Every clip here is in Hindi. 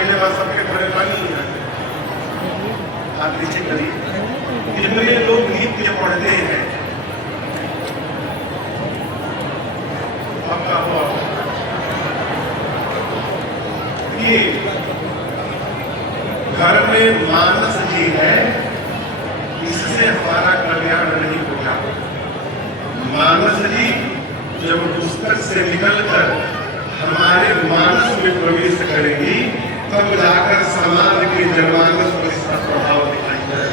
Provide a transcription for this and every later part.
पहले बार सबके घरे पानी नहीं आते। आप नीचे करिए, कितने लोग नित्य पढ़ते हैं। आपका हुआ ये घर में मानस जी है, इससे हमारा कल्याण नहीं होगा। मानस जी जब पुस्तक से निकलकर हमारे मानस में प्रवेश करेगी, तब जाकर समाज के जनमानस पर इसका प्रभाव दिखाई देगा।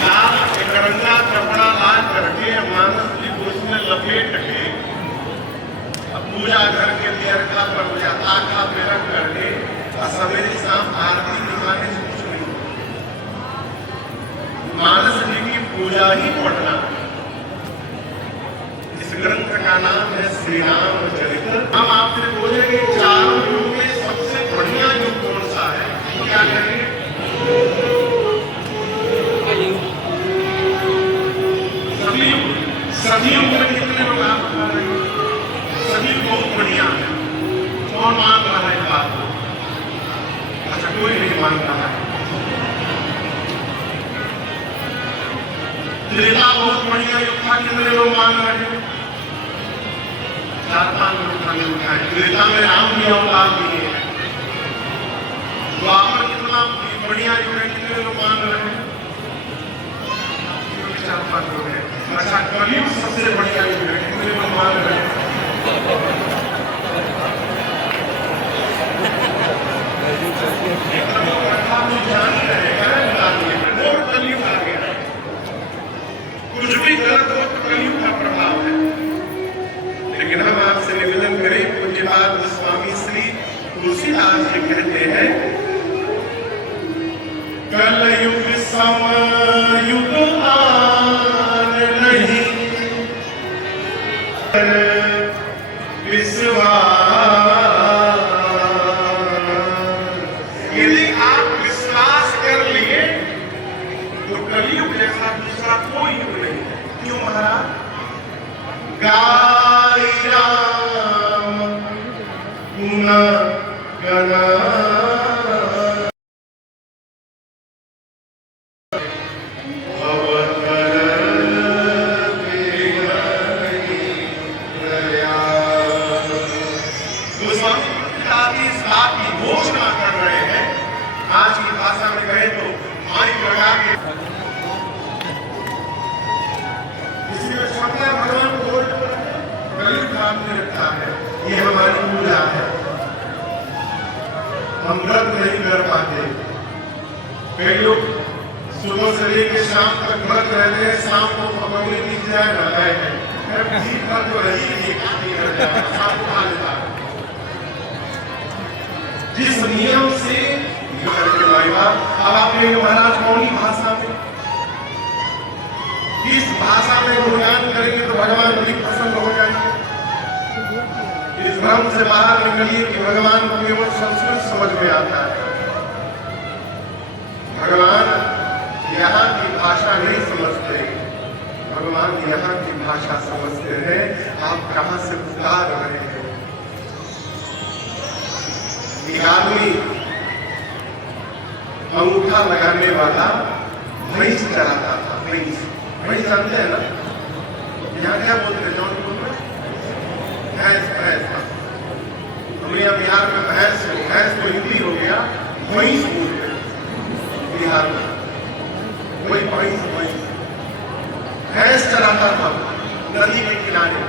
लाल एकरंगा कपड़ा ला करके मानस जी को उसमें लपेट के पूजा घर के नियरका पर ताका में रख करके सवेरे शाम आरती दिखाने से कुछ नहीं। मानस जी की पूजा ही पढ़ना। इस ग्रंथ का नाम है श्री रामचरित। हम आपसे बोलेंगे चारों युग में सबसे बढ़िया युग कौन सा है, तो क्या करेंगे? सभी युग में कितने लोग आप बता रहे हैं? सभी बहुत बढ़िया है। कौन मान रहा है बात? अच्छा, कोई नहीं मान रहा है। त्रेता बहुत बढ़िया युग था, कितने लोग मान रहे हैं? 4-5 लोग उठाने उठाए। त्रेता में राम भी अवतार दिए हैं। द्वापर कितना बढ़िया युग है, कितने लोग मान रहे हैं? 4-5 लोग हैं। अच्छा, कलयुग सबसे बढ़िया युग है, कितने लोग मान रहे हैं? कुछ भी गलत हो तो कलयुग का प्रभाव है। लेकिन हम आपसे निवेदन करें, पूज्यपाद स्वामी श्री तुलसीदास जी कहते हैं, कलयुग समयुग आन नहीं विश्वास। यदि आप विश्वास कर लिए तो कलयुग जैसा दूसरा कोई युग नहीं है। क्यों महाराज? गाई राम गुण गना घोषणा कर रहे हैं। आज की भाषा में कहे तो माइक लगा के इसलिए शंकर भगवान को कलयुग काम में रखा है। ये हमारी पूजा है। हम व्रत नहीं कर पाते। कई लोग सुबह से लेकर शाम तक व्रत रहते हैं, शाम को पकौड़ी दिख जाए ना है जी भर तो रही नहीं शाम को खा लेता है। जिस नियम से करके भाई बात, अब आप कहेंगे महाराज कौन सी भाषा में? इस भाषा में गुणगान करेंगे तो भगवान बड़ी प्रसन्न हो जाएंगे। इस भ्रम से बाहर निकलिए कि भगवान को केवल संस्कृत समझ में आता है। भगवान यहाँ की भाषा नहीं समझते, भगवान यहाँ की भाषा समझते हैं। आप कहाँ से पुकार रहे हैं? एक आदमी अंगूठा लगाने वाला भैंस चलाता था। भैंस जानते हैं ना? यहाँ क्या बोलते हैं? जौनपुर में भैंस। हमारे बिहार में भैंस तो हिंदी हो गया, भैंस बोलते हैं बिहार में। वही भैंस चलाता था नदी के किनारे।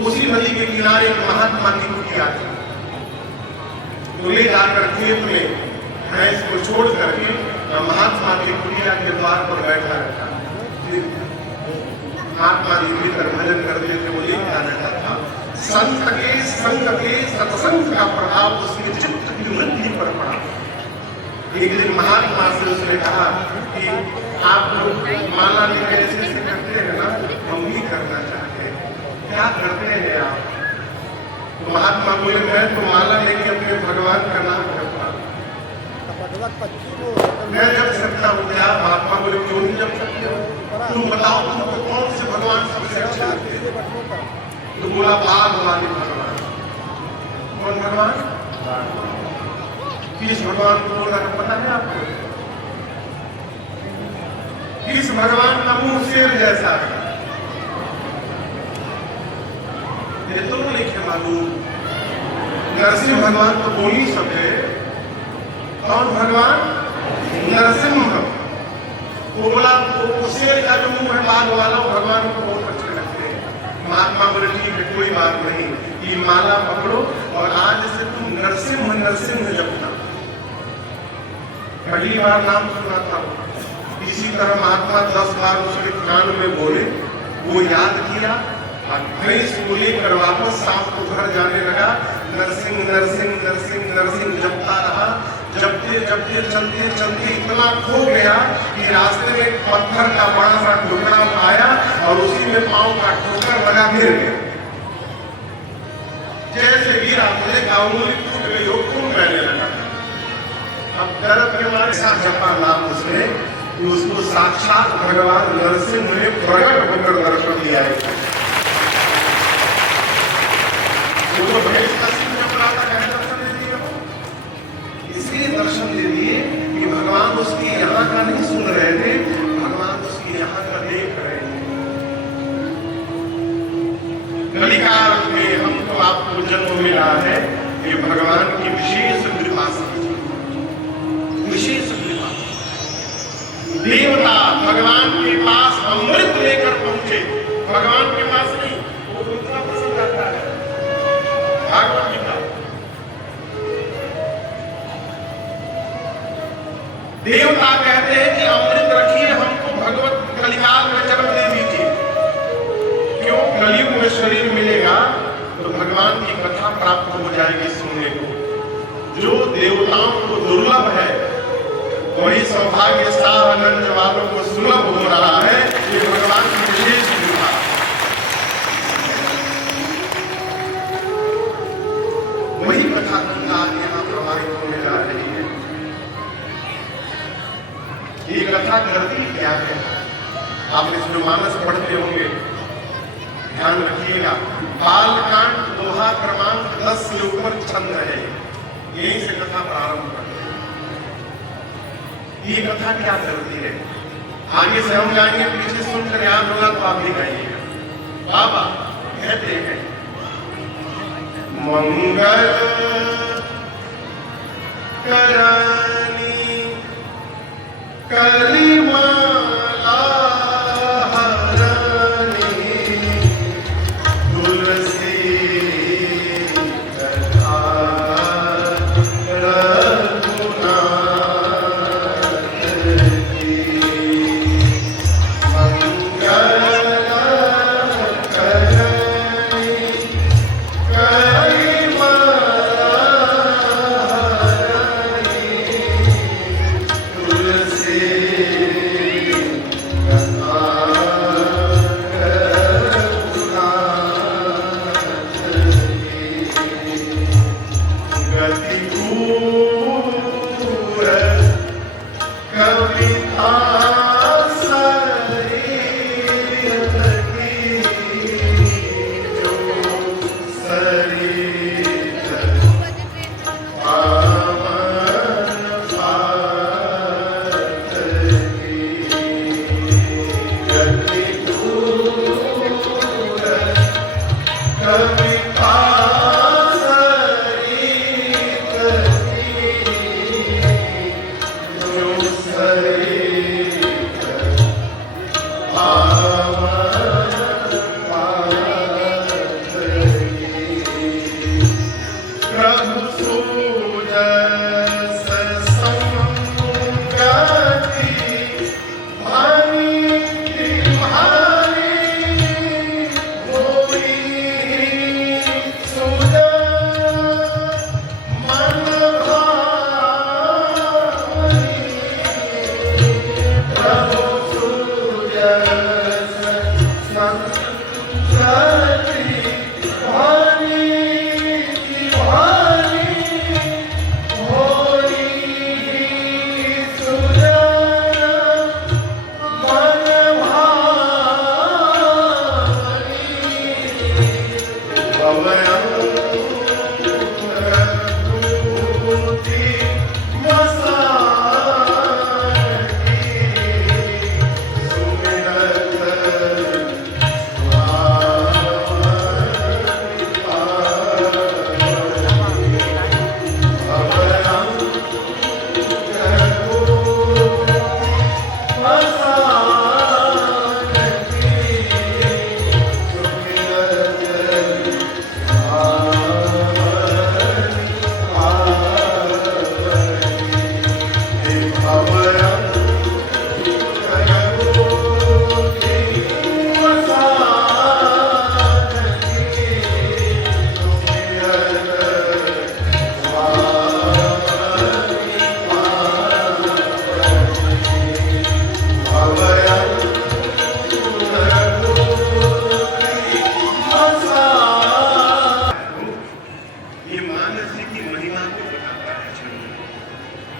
उसी नदी के किनारे महात्मा की कुटिया थी। तो ले जाकर खेत में भैंस को छोड़ करके महात्मा की कुटिया के द्वार पर बैठा रखा। महात्मा जी भीतर भजन करते थे, वो लिखा रहता था। संत के संग के सत्संग का प्रभाव उसके चित्त की वृद्धि पर पड़ा। एक दिन महात्मा से उसने कहा कि आप लोग माला लेकर ऐसे करते हैं ना, हम भी करना चाहते हैं, क्या करते हैं आप? तो महात्मा बोले, मैं तो माला लेके अपने भगवान का नाम करता हूँ, मैं जब सकता हूँ। क्या? महात्मा बोले, क्यों नहीं जब सकते हो? तुम बताओ, तुमको कौन से भगवान सबसे अच्छे लगते हैं? तो बोला बाघ वाले भगवान। कौन भगवान? किस भगवान को बोल रहा है पता है आपको? किस भगवान का मुंह शेर जैसा है? ये तो नहीं मालूम। नरसिंह भगवान तो बोल नहीं सकते। कौन भगवान? नरसिंह। बोला वो शेर का जो मुंह है बाघ वाला, वो भगवान को बहुत अच्छे लगते हैं। महात्मा बोले ठीक है कोई बात नहीं, ये माला पकड़ो और आज से तुम नरसिंह नरसिंह जपना। पहली बार नाम सुना था। इसी तरह महात्मा 10 बार उसके कान में बोले, वो याद किया और भैंस को लेकर वापस शाम को घर जाने लगा। नरसिंह नरसिंह नरसिंह नरसिंह जपता रहा। जपते जपते चलते चलते इतना खो गया कि रास्ते में पत्थर का बड़ा सा टुकड़ा आया और उसी में पांव का ठोकर लगा गिर गया। जैसे गिरा मुझे उंगली टूट गई हो, खून बहने लगा। अब दर्द के मारे साथ जपा नाम उसने, उसको साक्षात भगवान नरसिंह ने प्रकट होकर दर्शन दिया है। तो इसलिए दर्शन दे दिए कि भगवान उसकी यहाँ का नहीं सुन रहे थे, भगवान उसकी यहाँ का देख रहे थे। कलिकाल में हमको आपको जन्म मिला है, ये भगवान की विशेष कृपा से, विशेष कृपा। देवता भगवान के पास अमृत लेकर पहुंचे, भगवान के पास नहीं। वो इतना पसंद आता है भागवत गीता। देवता कहते हैं कि अमृत रखिए, हमको भगवत कलिकाल में जन्म दे दीजिए। क्यों? कलयुग में शरीर मिलेगा तो भगवान की कथा प्राप्त हो जाएगी सुनने को। जो देवताओं को दुर्लभ है वही सौभाग्यशाली वालों को सुलभ हो रहा है। ये भगवान की विशेष कृपा। वही कथा गंगा यहाँ प्रवाहित होने जा रही है। ये कथा करती क्या है? आप इसमें मानस पढ़ते होंगे, ध्यान रखिएगा। बालकांड दोहा क्रमांक 10 से ऊपर छंद है, यहीं से कथा प्रारंभ करते हैं। ये कथा क्या करती है? आगे से हम जाएंगे, पीछे सुनकर याद होगा तो आप भी गाइएगा। बाबा कहते हैं मंगल करानी कलिमाला हरनी तुलसी कथा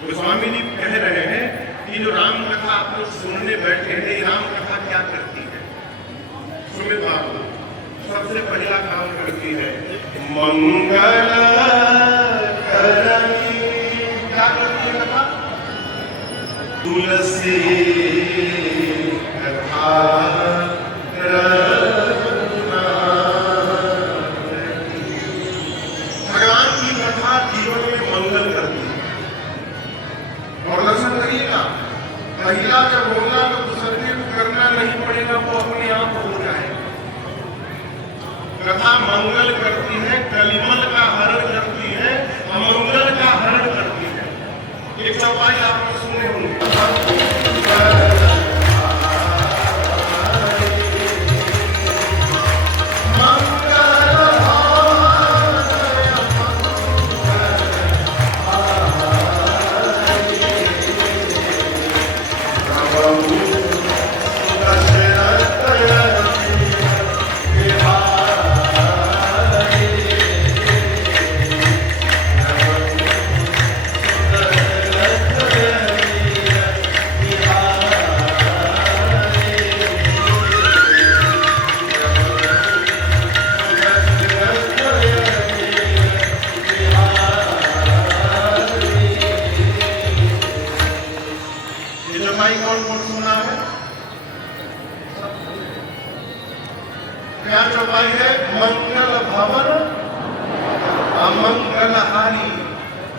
गोस्वामी जी कह रहे हैं कि जो राम कथा आप लोग सुनने बैठे हैं, ये राम कथा क्या करती है? सुमित बाबू सबसे पहला काम करती है मंगल करनी। क्या करती है कथा? तुलसी कथा भगवान की कथा जीवन में मंगल करती है। और दर्शन करिएगा, पहला जब होगा तो दूसरे को करना नहीं पड़ेगा, वो अपने आप हो जाएगा। कथा मंगल करती है, कलिमल का हरण करती है, अमंगल का हरण करती है। एक सवाल आपने सुने होंगे, कौन कौन सुना है? क्या चौपाई है? मंगल भवन अमंगल हारी।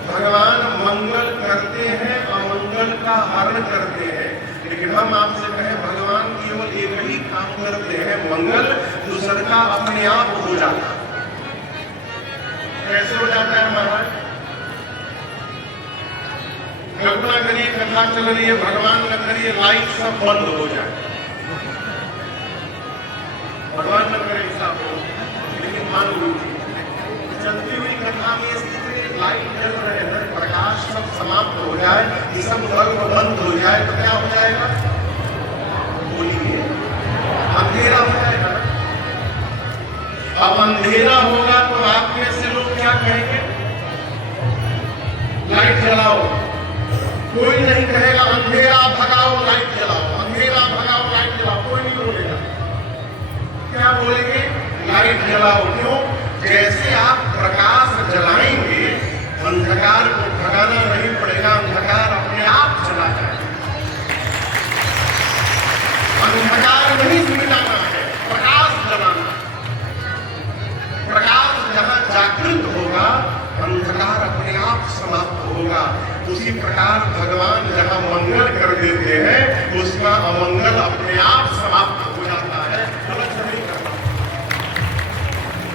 भगवान मंगल करते हैं, अमंगल का हरण करते हैं। लेकिन हम आपसे कहें, भगवान केवल एक ही काम करते हैं, मंगल, दूसरा का अपने आप हो जाता। कैसे हो जाता है महाराज? कल्पना करिए, कथा चल रही है, भगवान न करिए लाइट सब बंद हो जाए। भगवान न करे ऐसा हो, लेकिन मान लीजिए चलती हुई कथा में स्थिति लाइट जल रहे हैं, प्रकाश सब समाप्त हो जाए, ये सब बल्ब बंद हो जाए तो क्या हो जाएगा? बोलिए, अंधेरा हो जाएगा। अब अंधेरा होगा तो आप में से लोग क्या कहेंगे? लाइट जलाओ। कोई नहीं कहेगा अंधेरा भगाओ लाइट जलाओ, अंधेरा भगाओ लाइट जलाओ, कोई नहीं बोलेगा। क्या बोलेंगे? लाइट जलाओ। क्यों? जैसे आप प्रकाश जलाएंगे, अंधकार को भगाना नहीं पड़ेगा, अंधकार अपने आप चला जाएगा। अंधकार नहीं मिटाना है, प्रकाश जलाना। प्रकाश जहां जागृत होगा, अंधकार अपने आप समाप्त होगा। उसी प्रकार भगवान जहां मंगल कर देते हैं, उसका अमंगल अपने आप समाप्त हो जाता है। गलत नहीं करना।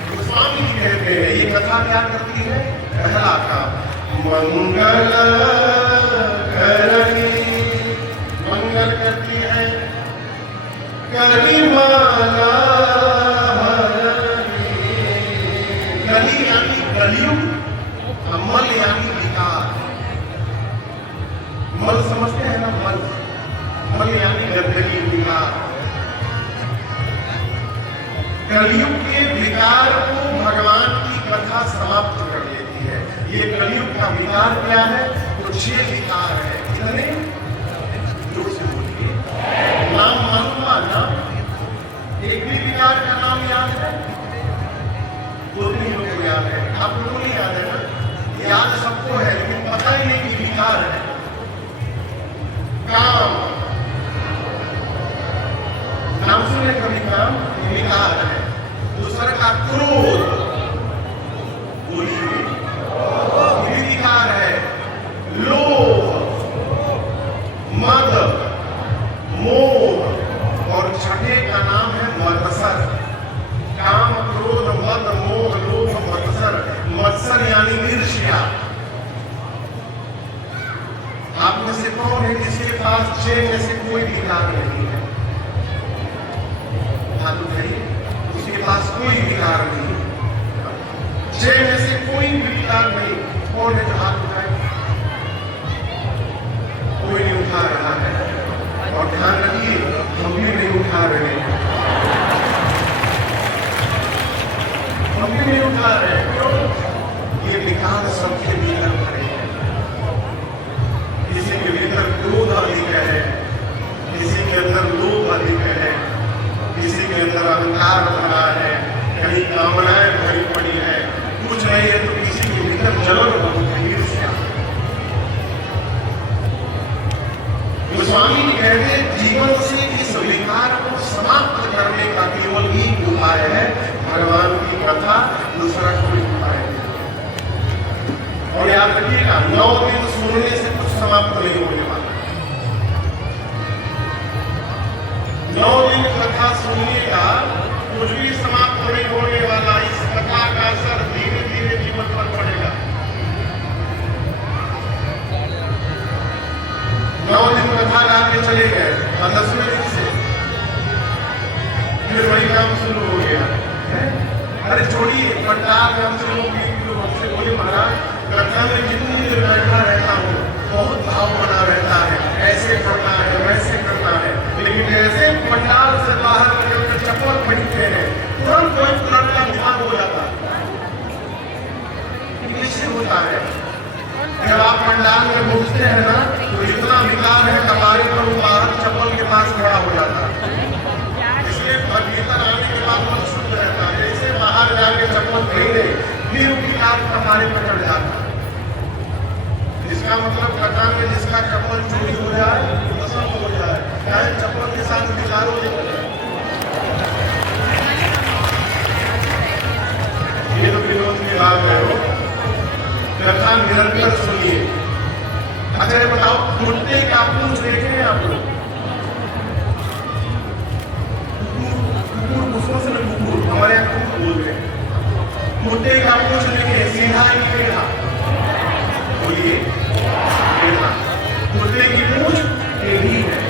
गोस्वामी जी कहते हैं ये कथा क्या करती है? पहला काम मंगल करनी, मंगल करती है। कलिमाला कली यानी कलयुग, मल यानी विकार। मल समझते हैं ना? मल, मल यानी गंदगी, विकार। कलयुग के विकार को भगवान की कथा समाप्त कर देती है। ये कलयुग का विकार क्या है? तो 6 विकार है। कितने? जोर से बोलिए। नाम मालूम ना? एक भी विकार का नाम याद है? तो पास जय में से कोई विकार नहीं है। हाथ उठाइए, उसके पास कोई विकार नहीं है। जय में से कोई विकार नहीं। कौन है जो हाथ उठाए? कोई नहीं उठा रहा है। और ध्यान रखिए, हम भी नहीं उठा रहे हैं। हम भी नहीं उठा रहे हैं। क्यों? ये विकार सबके भीतर भरे हैं। किसी के भीतर क्रोध अधिक है, किसी के अंदर लोभ अधिक है, किसी के अंदर अहंकार भरा है, कहीं कामनाएं भरी पड़ी है, कुछ नहीं है तो किसी के भीतर जलन बहुत है, ईर्ष्या। गोस्वामी कहते जीवन से इस विकार को समाप्त करने का केवल एक उपाय है, भगवान की कथा, दूसरा कोई उपाय नहीं। और याद रखिएगा, 9 दिन सुनने से कुछ समाप्त नहीं होने वाला। 9 दिन कथा सुनने का कुछ भी समाप्त नहीं होने वाला। इस कथा का असर धीरे धीरे जीवन पर पड़ेगा। 9 दिन कथा गा के चले गए और 10वें दिन से फिर वही काम शुरू हो गया। अरे छोड़िए, पंडाल में हमसे लोग हमसे बोले महाराज कथा में जितनी देर बैठा रहता हूँ बहुत भाव बना रहता है, ऐसे करना है, वैसे करना है, लेकिन ऐसे पंडाल से बाहर निकलकर चप्पल पहनते हैं तुरंत कोई तुरंत का ध्यान हो जाता है। कैसे होता है? जब आप पंडाल में घुसते हैं ना तो इतना विकार है, कबाड़ी पर बाहर चप्पल के पास खड़ा हो जाता है। इसलिए भीतर आने के बाद मन शुद्ध रहता है। जैसे बाहर जाके चप्पल पहने फिर विकार कबाड़ी पर चढ़ जाता है। इसका मतलब कथा में जिसका चप्पल चोरी हो जाए पसंद हो जाए, चाहे चप्पल के साथ विकार हो जाए। ये तो विरोध की बात है। वो कथा निरंतर सुनिए। अच्छा ये बताओ, कुत्ते का पूंछ देखे हैं आप लोग? कुकुर, उसको से कुकुर, हमारे यहाँ कुकुर बोलते हैं। कुत्ते का पूंछ देखे, सीधा ही टेढ़ा। बोलिए, टेढ़ा। कुत्ते की पूंछ टेढ़ी है,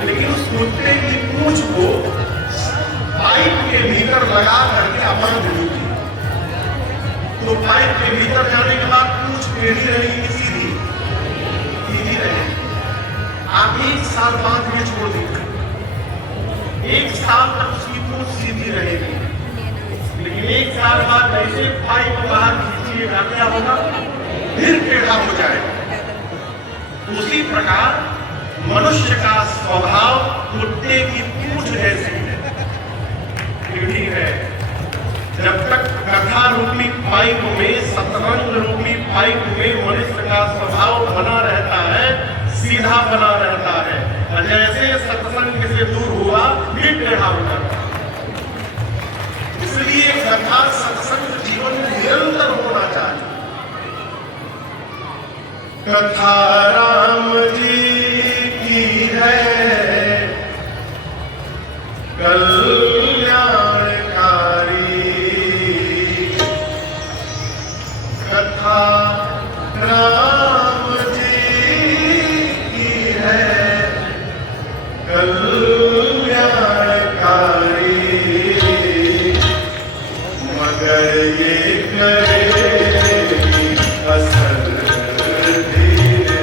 लेकिन उस कुत्ते की पूंछ को पाइप के भीतर लगा करके अपन देती। तो पाइप के भीतर जाने के बाद पूंछ टेढ़ी रहेगी, सीधी सीधी रहेगी। आप 1 साल बाद ये छोड़ दीजिए, 1 साल तक उसकी पूंछ सीधी रहेगी, लेकिन 1 साल बाद ऐसे पाइप बाहर खींचिएगा क्या होगा? फिर टेढ़ा हो जाएगा। उसी प्रकार मनुष्य का स्वभाव कुत्ते की पूंछ जैसी है, टेढ़ी है। जब तक कथा रूपी पाइप में, सतरंग रूपी पाइप में मनुष्य का स्वभाव बना रहता है, सीधा बना रहता है, और जैसे सत्संग से दूर हुआ फिर टेढ़ा हो जाता है। इसलिए कथा सत्संग जीवन में निरंतर होना चाहिए। कथा राम जी की है कल्याणकारी, कथा राम जी की है कल्याणकारी, मगर ये करे असर धीरे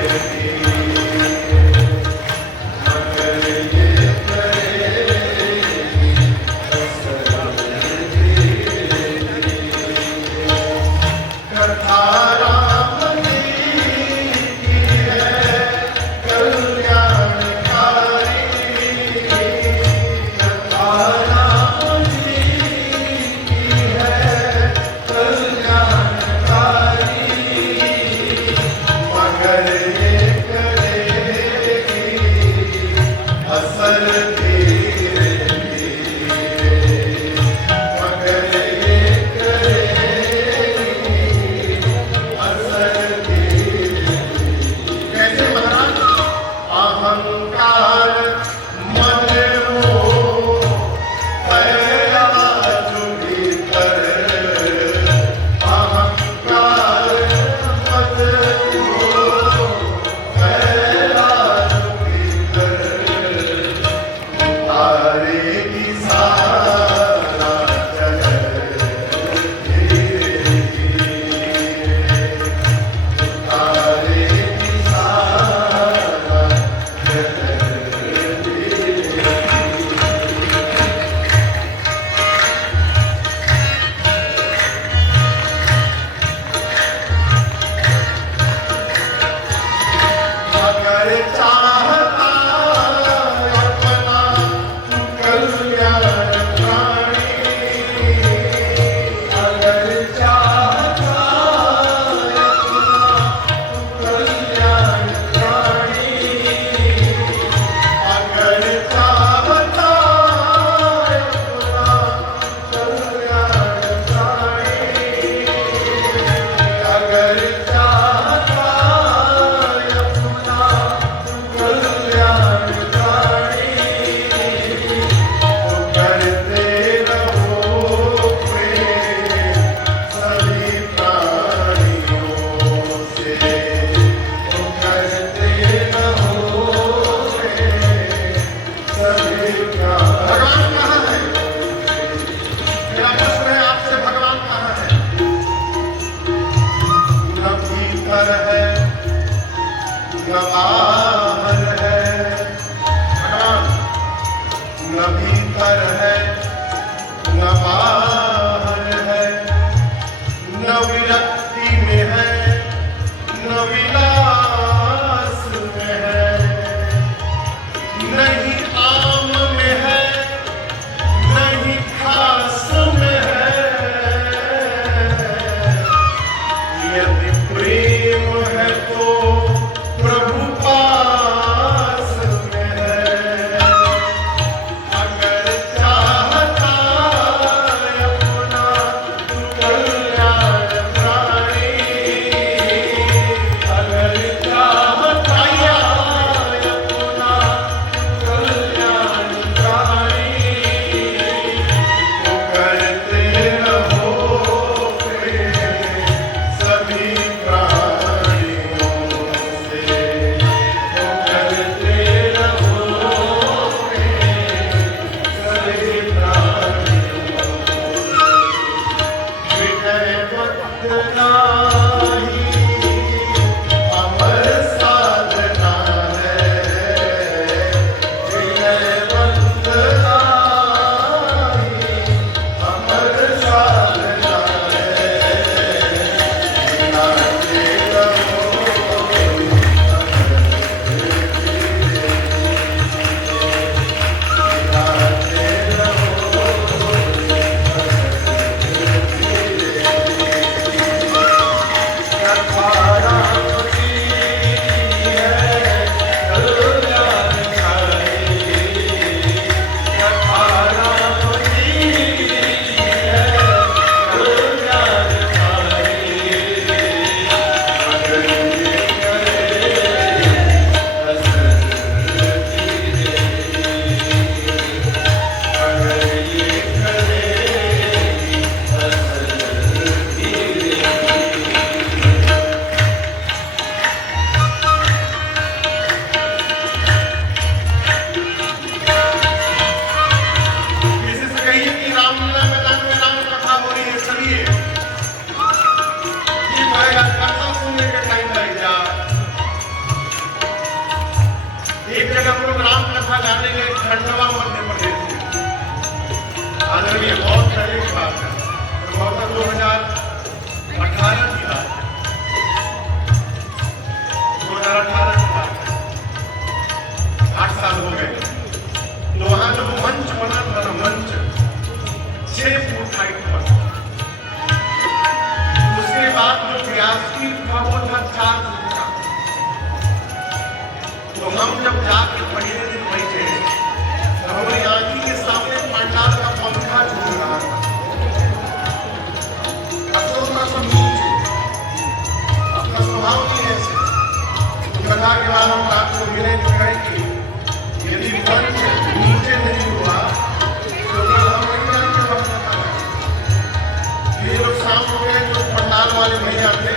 वाले भैया थे,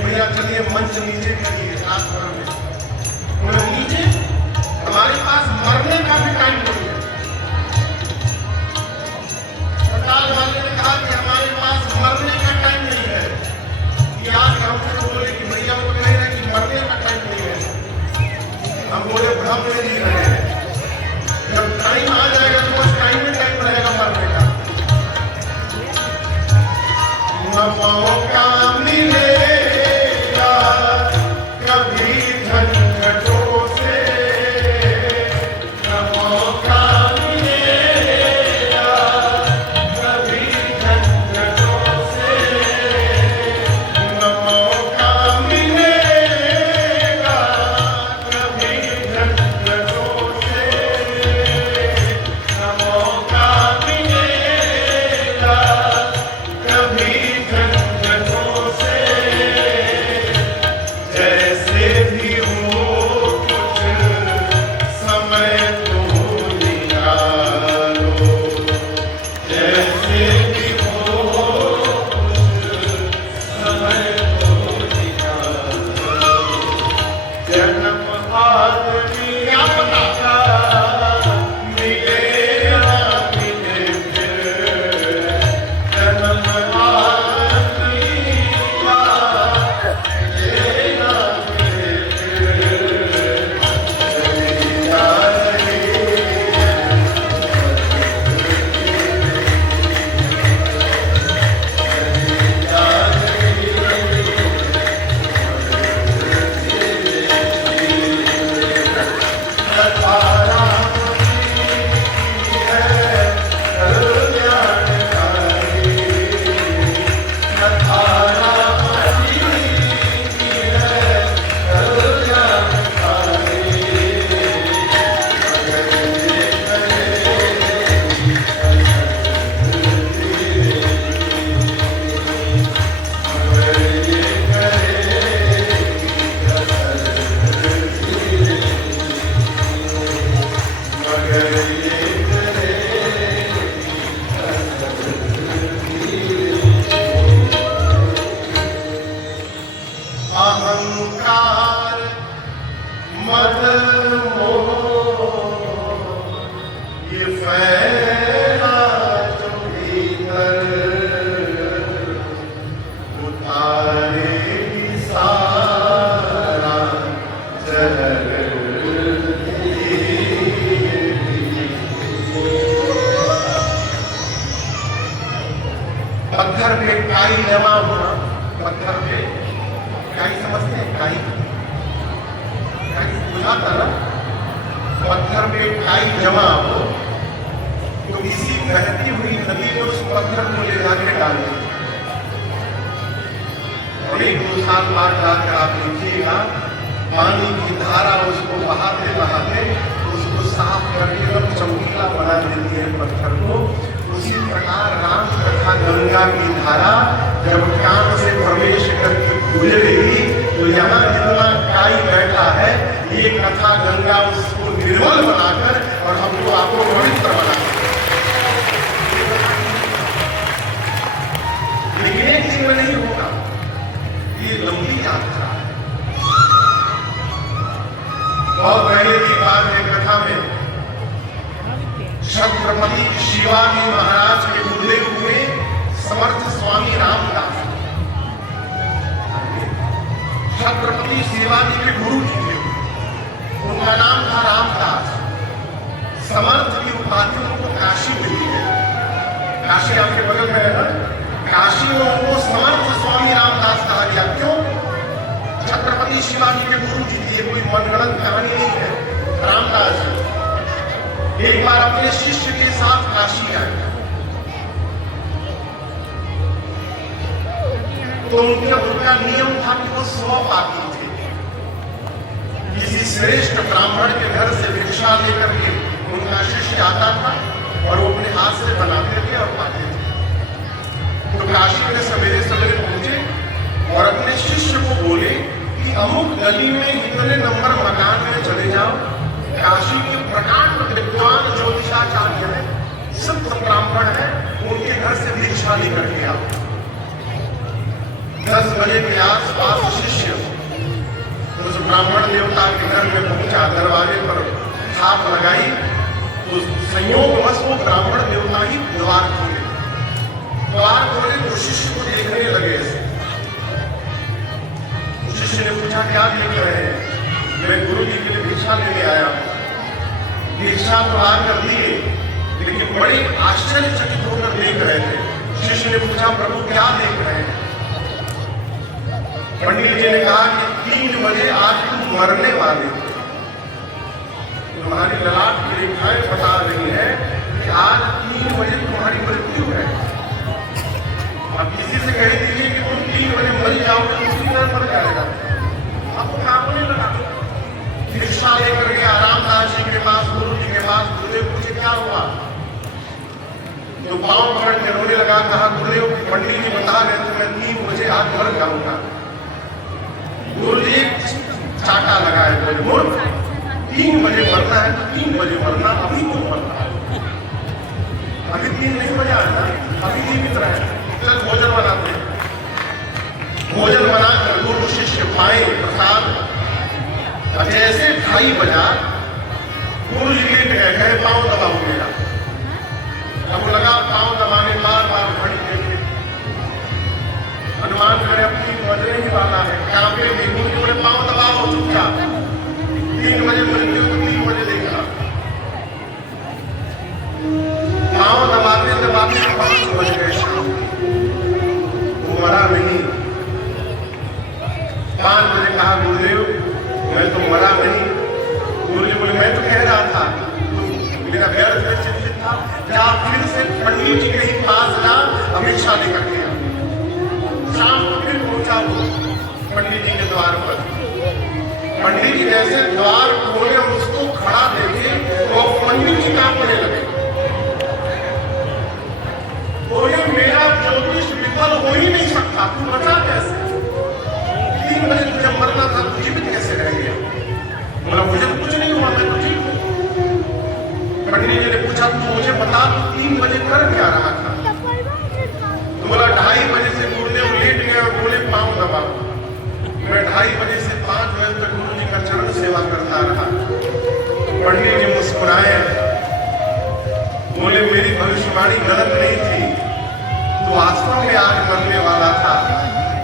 भैया चलिए मंच नीचे करिए क्लास में नीचे, हमारे पास मरने का भी टाइम नहीं है। सरकार वाले ने कहा कि हमारे पास मरने का टाइम नहीं है, कि आज हमसे बोले कि भैया वो कह रहे हैं कि मरने का टाइम नहीं है। हम बोले भ्रम में जी रहे हैं, जब टाइम आ जाएगा तो उस टाइम में टाइम रहेगा मरने का। न मौका मिलेगा कभी झंझटों से, न मौका मिलेगा कभी झंझटों से, न मौका मिलेगा कभी झंझटों से, न मौका मिलेगा कभी झंझटों से। जैसे भी हो कुछ समय तो निकालो, जैसे भी हो कुछ समय तो निकालो। जन्म आदमी का मिले ना मिले फिर, जन्म आदमी का मिले ना मिले फिर, चलिया रही अहंकार मद मोह ये फैला जो भीतर, उतारे सारा जहर। पत्थर पे काई जमा होना, पत्थर पे काई समझते हैं, काई बुझाता ना, पत्थर पे काई जमा हो तो किसी बहती हुई नदी में उस पत्थर को ले जाकर डाल देते। और 1-2 साल बाद जाकर आप देखिएगा पानी की धारा उसको बहाते बहाते उसको साफ करके एकदम चमकीला बना देती है पत्थर को। उसी प्रकार राम तथा गंगा की धारा जब कान से प्रवेश करके गुजरेगी तो यहाँ जितना काई बैठा है ये कथा गंगा उसको निर्मल बनाकर और हमको आपको पवित्र बनाकर, लेकिन एक दिन में नहीं होगा, ये लंबी यात्रा है। बहुत पहले की बात है, कथा में छत्रपति शिवाजी महाराज के गुरुदेव हुए समर्थ स्वामी रामदास। छत्रपति शिवाजी के गुरु जी थे, उनका नाम था रामदास। समर्थ की उपाधि उनको काशी मिली है, काशी आपके बगल में है ना, काशी में उनको समर्थ स्वामी रामदास कहा गया। क्यों? छत्रपति शिवाजी के गुरु जी थे, कोई मनगढ़ंत कहानी नहीं है। रामदास जी एक बार अपने शिष्य के साथ काशी आए तो उनका नियम था कि वो 100 पापी थे। किसी श्रेष्ठ ब्राह्मण के घर से भिक्षा लेकर के उनका शिष्य आता था और वो अपने हाथ से बनाते थे और पाते थे। तो काशी में सवेरे सवेरे पहुंचे और अपने शिष्य को बोले कि अमुक गली में इतने नंबर मकान में चले जाओ, काशी के प्रकांड विद्वान ज्योतिषाचार्य है, सिद्ध ब्राह्मण है, उनके घर से भिक्षा लेकर के आओ। बजे के आसपास शिष्य उस ब्राह्मण देवता के घर में पहुंचा, दरवाजे पर थाप लगाई तो संयोगवश वो ब्राह्मण देवता ही द्वार खोले तो शिष्य को देखने लगे। शिष्य ने पूछा क्या देख रहे हैं? मैं गुरु जी के लिए भिक्षा लेने आया हूं। भिक्षा तो ला कर दिए, लेकिन बड़े आश्चर्यचकित होकर देख रहे थे। शिष्य ने पूछा प्रभु क्या देख रहे हैं? पंडित जी ने कहा कि 3 बजे आज तुम मरने वाले हो। तुम्हारी ललाट की रेखाएं बता रही है कि आज 3 बजे तुम्हारी मृत्यु है। अब किसी से कह दीजिए कि तुम 3 बजे मर जाओगे तो उसी तरह मर जाएगा। आपको कांपने लगा। भिक्षा लेकर गया रामदास जी के पास, गुरु जी के पास। गुरुदेव पूछे क्या हुआ? तो पांव पकड़ के रोने लगा। कहा गुरुदेव पंडित जी बता रहे थे मैं 3 बजे आज मर जाऊंगा। गुरु जी चाटा लगाए, बोले मूर्ख 3 बजे मरना है तो 3 बजे मरना, अभी क्यों मरना है? अभी 3 नहीं बजा है ना, अभी जीवित रहे। चल भोजन बनाते हैं। भोजन बनाकर गुरु शिष्य पाए प्रसाद। जैसे 2:30 बजा गुरु जी लेट गए, कहे पांव दबाओ मेरा। अब लगा पांव दबाने, बार बार घड़ी देखे, अनुमान करे अब 3 बजने ही वाला है। कांपे भी गुरु जी बोले पांव दबाओ चुपचाप। 3 बजे मृत्यु तो 3 बजे देखा। पांव दबाते दबाते 5 बज गए। वो मरा नहीं। 5 बजे कहा गुरुदेव मैं तो मरा नहीं। गुरु जी बोले मैं तो कह रहा था तुम मेरा व्यर्थ में चिंतित था, जा फिर से पंडित जी के ही पास जा, भिक्षा लेकर के आ। शाम को फिर पहुंचा वो पंडित जी के द्वार पर। पंडित जी जैसे द्वार खोले उसको खड़ा देखे तो पंडित जी कांपने लगे। बोले मेरा ज्योतिष विफल हो ही नहीं सकता, तू बचा कैसे? 3 बजे तुझे मरना था, तू जीवित कैसे रह गया? बोला मुझे तो कुछ नहीं हुआ, मैं तो जीवित हूं। पंडित जी ने पूछा तू मुझे बता तू 3 बजे कर क्या रहा था? तो बोला 2:30 बजे से गुरुदेव लेट गए और बोले पांव दबाओ। मैं 2:30 बजे से 5 बजे तक गुरु जी का चरण सेवा करता रहा। पंडित जी मुस्कुराए, बोले मेरी भविष्यवाणी गलत नहीं थी, तू वास्तव में आज मरने वाला था,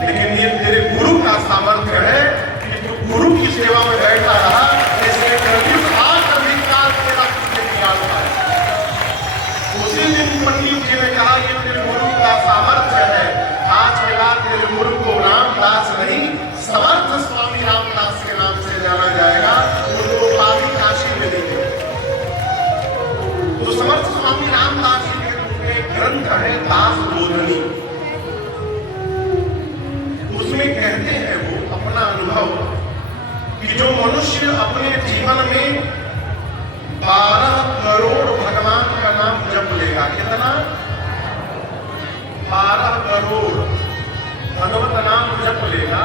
लेकिन ये तेरे गुरु का सामर्थ्य है कि तू गुरु की सेवा में बैठा रहा, इसलिए कलयुग आज अधिकार तेरा तुझे किया है। उसी दिन पंडित जी ने कहा ये तेरे गुरु का सामर्थ्य है। आज के बाद तेरे गुरु को रामदास नहीं समर्थ स्वामी रामदास के नाम से जाना जाएगा। उनको पावी काशी मिलेगी। तो समर्थ स्वामी रामदास जी के ग्रंथ है दास बोधनी। उसमें कहते हैं वो अपना अनुभव कि जो मनुष्य अपने जीवन में 12 करोड़ भगवान का नाम जप लेगा, कितना? 12 करोड़ भगवत नाम जप लेगा,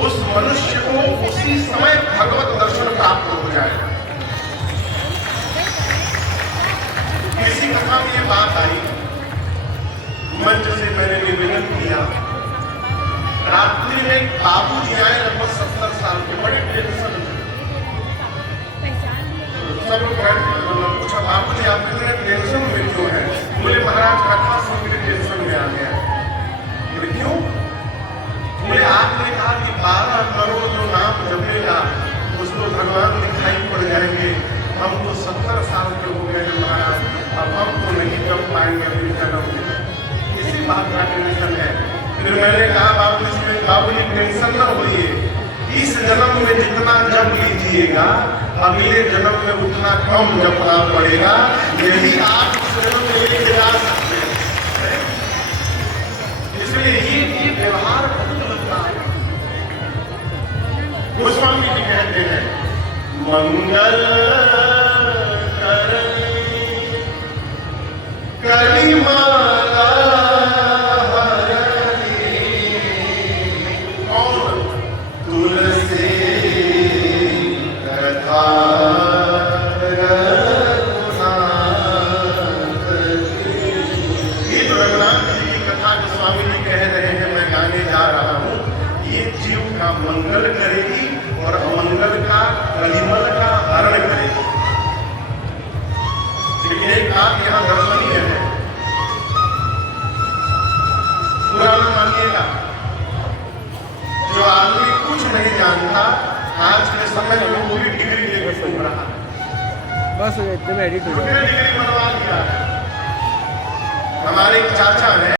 उस मनुष्य को उसी समय भगवत दर्शन प्राप्त हो जाएगा। किसी कथा में ये बात आई, मंच से मैंने निवेदन किया, रात्रि में बाबू जी आए लगभग 70 साल के, बड़े टेंशन में। सब पूछा बाबू जी आप कितने टेंशन में क्यों है? बोले महाराज कथा सुन के टेंशन में आ गया। बोले क्यों? बोले आपने कहा कि 12 करोड़ जो नाम जपेगा उसको भगवान दिखाई पड़ जाएंगे। हम तो 70 साल के हो गए हैं महाराज, अब हम तो नहीं जप पाएंगे अपनी जन्म में। इसी बात का टेंशन है। फिर मैंने कहा बाबू जी टेंशन न होइए, इस जन्म में जितना जप लीजिएगा अगले जन्म में उतना कम जपना पड़ेगा। यही आप इस जन्म में लेके जा सकते हैं। इसलिए ये व्यवहार बहुत लगता है। गोस्वामी जी कहते हैं मंगल कलिमाला और तुलसी कथा रघुनाथ जी की कथा जो स्वामी जी कह रहे हैं मैं गाने जा रहा हूँ। मंगल करेगी और अमंगल का कलिमल का हरण करेगी। लेकिन एक बात यहाँ दर्शनीय है, पुराना मानिएगा, जो आदमी कुछ नहीं जानता आज के समय में पूरी डिग्री लेकर घूम रहा है। बस एकदम एडिट हो डिग्री बनवा दिया है। हमारे एक चाचा है,